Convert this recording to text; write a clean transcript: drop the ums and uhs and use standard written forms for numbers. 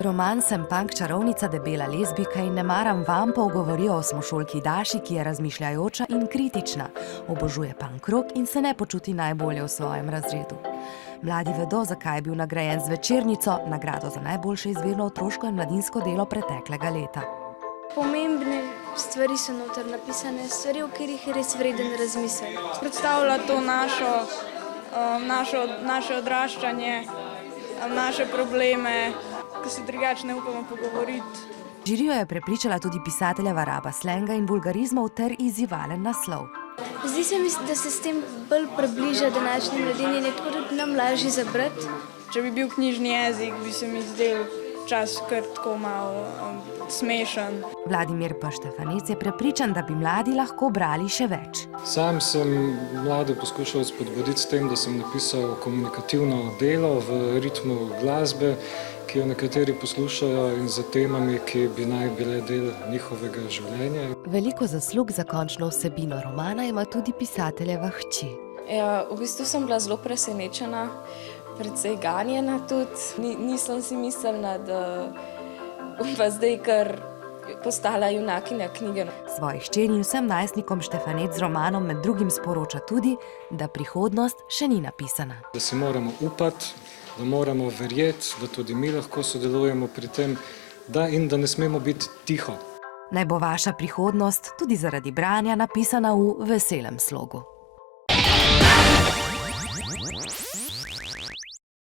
Roman Sem punk čarovnica, debela lezbika in ne maram vampov govori o osmošolki Daši, ki je razmišljajoča in kritična. Obožuje punk rock in se ne počuti najbolje v svojem razredu. Mladi vedo, zakaj je bil nagrajen z Večernico, nagrado za najboljše izvirno otroško in mladinsko delo preteklega leta. Pomembne stvari so noter napisane, stvari, o katerih je res vreden razmisliti. Predstavlja to naše odraščanje, naše probleme, ki se drugače ne upamo pogovoriti. Žirijo je prepričala tudi pisateljeva raba slenga in vulgarizmov ter izzivalen naslov. Zdi se mi, da se s tem bolj približa današnji mladini in je tako tudi nam lažje zabrati. Če bi bil knjižni jezik, bi se mi zdel čas kar tako malo smešen. Vladimir P. Štefanec je prepričan, da bi mladi lahko brali še več. Sam sem mlade poskušal spodbuditi s tem, da sem napisal komunikativno delo v ritmu glasbe, ki jo nekateri poslušajo in za temami, ki bi naj bile del njihovega življenja. Veliko zaslug za končno vsebino romana ima tudi pisateljeva hči. Ja, v bistvu sem bila zelo presenečena, precej ganjena tudi. Nisem si mislila, da pa zdaj kar postala junakinja knjige. Svoji hčeri in vsem najstnikom Štefanec z romanom med drugim sporoča tudi, da prihodnost še ni napisana. Da si moramo upati, da moramo verjeti, da tudi mi lahko sodelujemo pri tem, in da ne smemo biti tiho. Naj bo vaša prihodnost tudi zaradi branja napisana v veselem slogu.